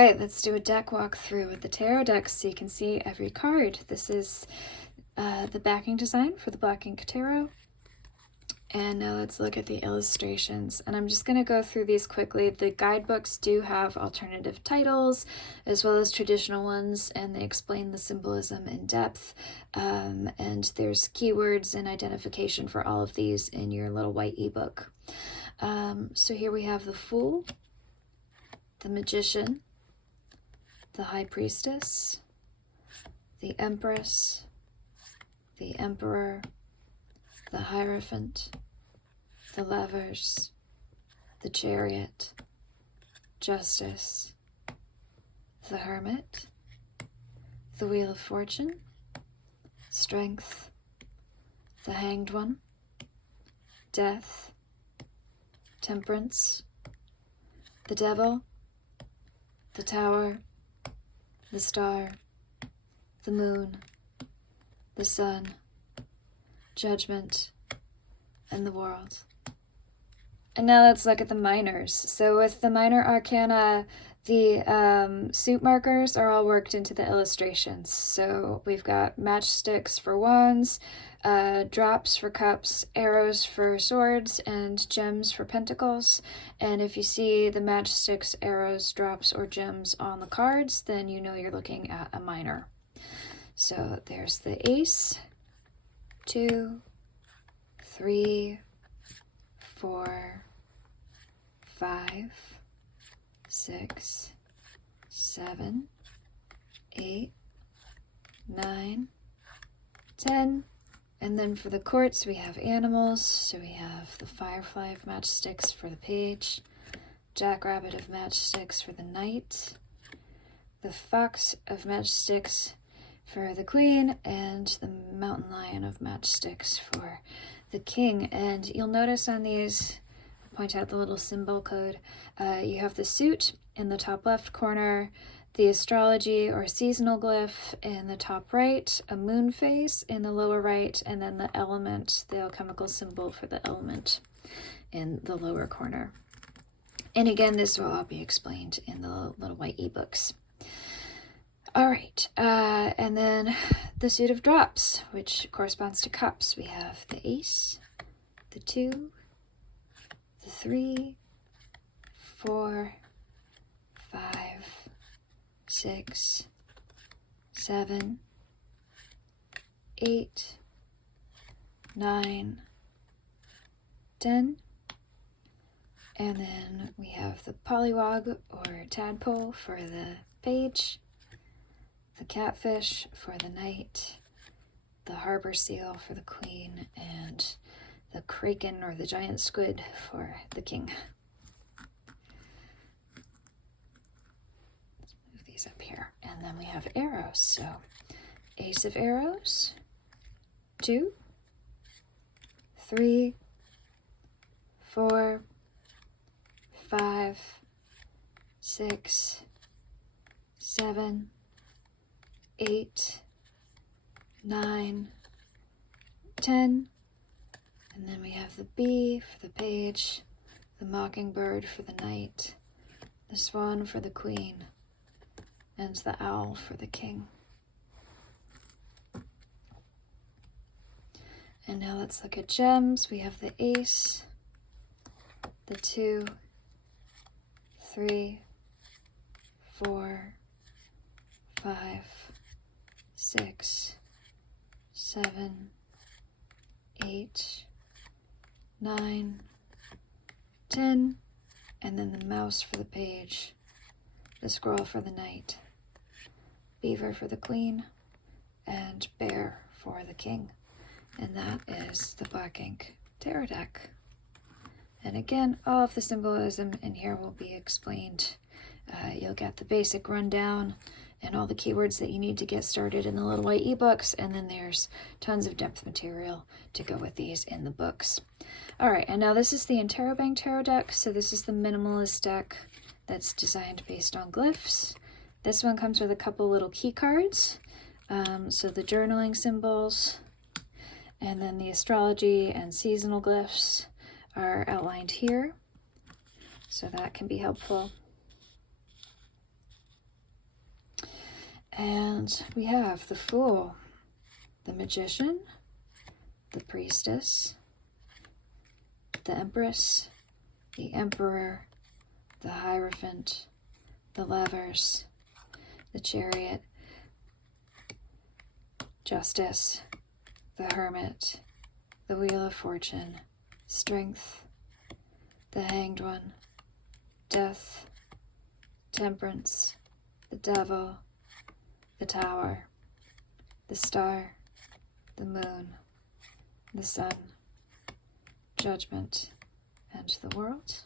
right, let's do a deck walkthrough with the tarot decks so you can see every card. This is the backing design for the Black Ink Tarot. And now let's look at the illustrations. And I'm just going to go through these quickly. The guidebooks do have alternative titles as well as traditional ones, and they explain the symbolism in depth. And there's keywords and identification for all of these in your little white ebook. So here we have the Fool, the Magician, the High Priestess, the Empress, the Emperor, the Hierophant, the Lovers, the Chariot, Justice, the Hermit, the Wheel of Fortune, Strength, the Hanged One, Death, Temperance, the Devil, the Tower, the Star, the Moon, the Sun, Judgment, and the World. And now let's look at the minors. So with the minor arcana, the suit markers are all worked into the illustrations. So we've got matchsticks for wands, drops for cups, arrows for swords, and gems for pentacles. And if you see the matchsticks, arrows, drops, or gems on the cards, then you know you're looking at a minor. So there's the Ace, 2, 3, 4, 5, 6, 7, 8, 9, 10. And then for the quartz, we have animals. So we have the Firefly of matchsticks for the page, Jackrabbit of matchsticks for the knight, the Fox of matchsticks for the queen, and the Mountain Lion of matchsticks for the king. And you'll notice on these, I'll point out the little symbol code, you have the suit in the top left corner, the astrology or seasonal glyph in the top right, a moon phase in the lower right, and then the element, the alchemical symbol for the element in the lower corner. And again, this will all be explained in the little white ebooks. All right, and then the suit of drops, which corresponds to cups. We have the Ace, the 2, the 3, 4, 5, 6, 7, 8, 9, 10. And then we have the Pollywog or Tadpole for the page, the Catfish for the knight, the Harbor Seal for the queen, and the Kraken or the giant squid for the king. Let's move these up here. And then we have arrows. So Ace of arrows, 2, 3, 4, 5, 6, 7, 8, 9, 10, and then we have the bee for the page, the mockingbird for the knight, the swan for the queen, and the owl for the king. And now let's look at gems. We have the Ace, the 2, 3, 4, 5, 6, 7, 8, 9, 10, and then the mouse for the page, the squirrel for the knight, beaver for the queen, and bear for the king. And that is the Black Ink Tarot deck. And again, all of the symbolism in here will be explained. You'll get the basic rundown and all the keywords that you need to get started in the little white ebooks, and then there's tons of depth material to go with these in the books. All right, and now this is the Interrobang Tarot deck. So this is the minimalist deck that's designed based on glyphs. This one comes with a couple little key cards. So the journaling symbols, and then the astrology and seasonal glyphs are outlined here. So that can be helpful. And we have the Fool, the Magician, the Priestess, the Empress, the Emperor, the Hierophant, the Lovers, the Chariot, Justice, the Hermit, the Wheel of Fortune, Strength, the Hanged One, Death, Temperance, the Devil, the Tower, the Star, the Moon, the Sun, Judgment, and the World.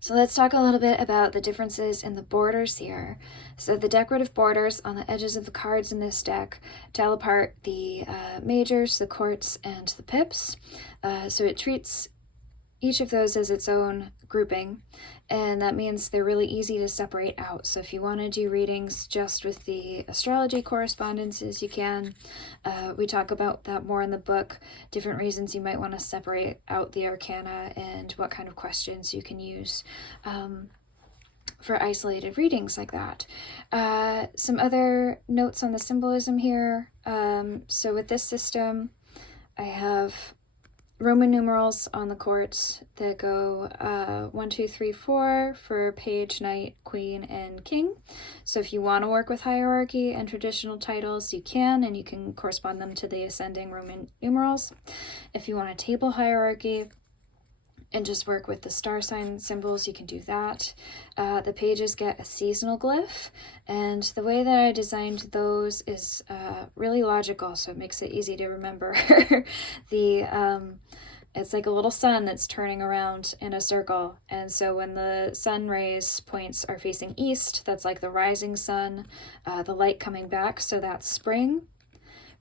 So let's talk a little bit about the differences in the borders here. So the decorative borders on the edges of the cards in this deck tell apart the majors, the courts, and the pips. So it treats each of those as its own grouping, and that means they're really easy to separate out. So if you want to do readings just with the astrology correspondences, you can. We talk about that more in the book, different reasons you might want to separate out the arcana and what kind of questions you can use for isolated readings like that. Some other notes on the symbolism here. So with this system, I have Roman numerals on the courts that go 1, 2, 3, 4 for page, knight, queen, and king. So if you want to work with hierarchy and traditional titles, you can, and you can correspond them to the ascending Roman numerals. If you want a table hierarchy and just work with the star sign symbols, you can do that. The pages get a seasonal glyph, and the way that I designed those is really logical, so it makes it easy to remember. It's like a little sun that's turning around in a circle, and so when the sun rays points are facing east, that's like the rising sun, the light coming back, so that's spring.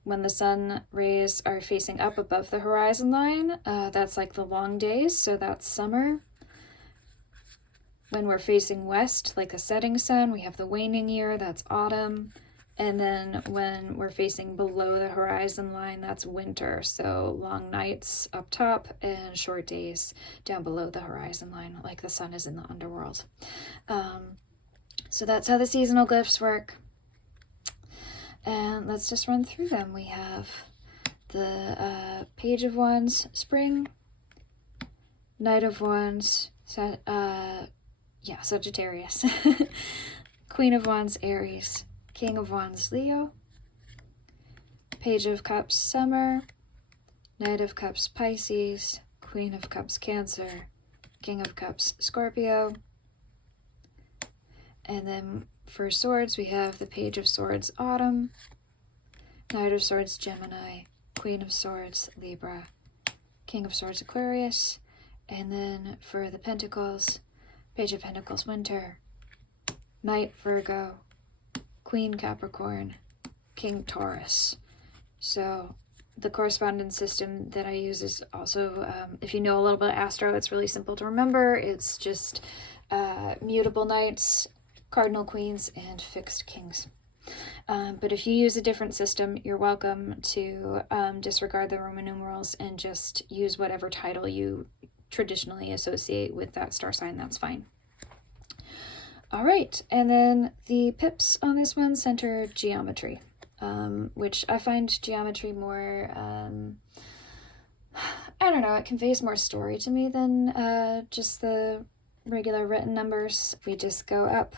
When the sun rays are facing up above the horizon line, that's like the long days, so that's summer. When we're facing west, like the setting sun, we have the waning year, that's autumn. And then when we're facing below the horizon line, that's winter, so long nights up top and short days down below the horizon line, like the sun is in the underworld. So that's how the seasonal glyphs work. And let's just run through them. We have the Page of Wands, Spring, Knight of Wands, Sagittarius, Queen of Wands, Aries, King of Wands, Leo, Page of Cups, Summer, Knight of Cups, Pisces, Queen of Cups, Cancer, King of Cups, Scorpio. And then for swords, we have the Page of Swords, Autumn, Knight of Swords, Gemini, Queen of Swords, Libra, King of Swords, Aquarius. And then for the Pentacles, Page of Pentacles, Winter, Knight, Virgo, Queen, Capricorn, King, Taurus. So the correspondence system that I use is also, if you know a little bit of astro, it's really simple to remember. It's just mutable knights, cardinal queens, and fixed kings. But if you use a different system, you're welcome to disregard the Roman numerals and just use whatever title you traditionally associate with that star sign. That's fine. All right, and then the pips on this one center geometry, which I find geometry more, I don't know, it conveys more story to me than just the regular written numbers. We just go up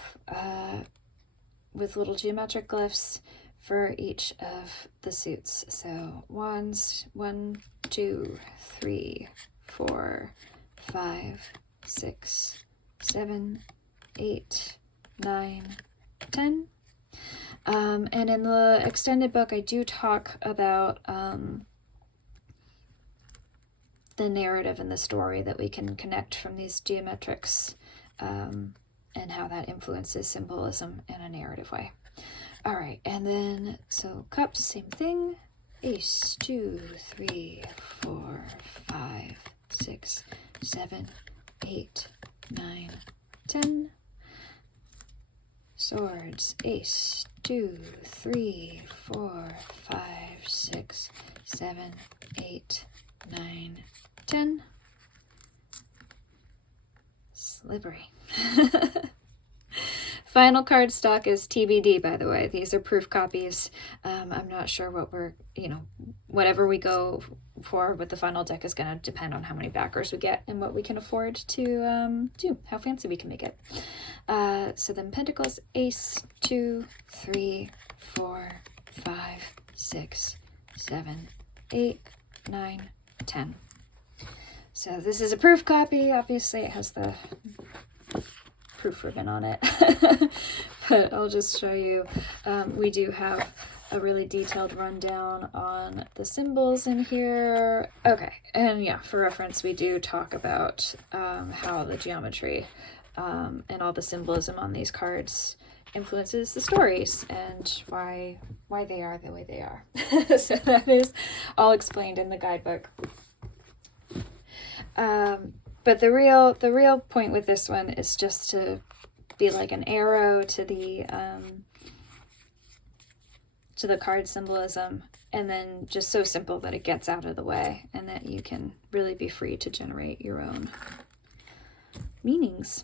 with little geometric glyphs for each of the suits. So wands, 1, 2, 3, 4, 5, 6, 7, 8, 9, 10. And in the extended book, I do talk about the narrative and the story that we can connect from these geometrics, and how that influences symbolism in a narrative way. All right, and then, so cups, same thing. Ace, 2, 3, 4, 5, 6, 7, 8, 9, 10. Swords, ace, 2, 3, 4, 5, 6, 7, 8, 9, 10. Slippery. Final card stock is TBD, by the way. These are proof copies. I'm not sure what we're, whatever we go for with the final deck is going to depend on how many backers we get and what we can afford to do, how fancy we can make it. So then Pentacles, Ace, 2, 3, 4, 5, 6, 7, 8, 9, 10. So this is a proof copy. Obviously it has the proof ribbon on it, but I'll just show you. We do have a really detailed rundown on the symbols in here. Okay, and yeah, for reference, we do talk about how the geometry and all the symbolism on these cards influences the stories and why they are the way they are. So that is all explained in the guidebook. But the real point with this one is just to be like an arrow to the card symbolism, and then just so simple that it gets out of the way and that you can really be free to generate your own meanings.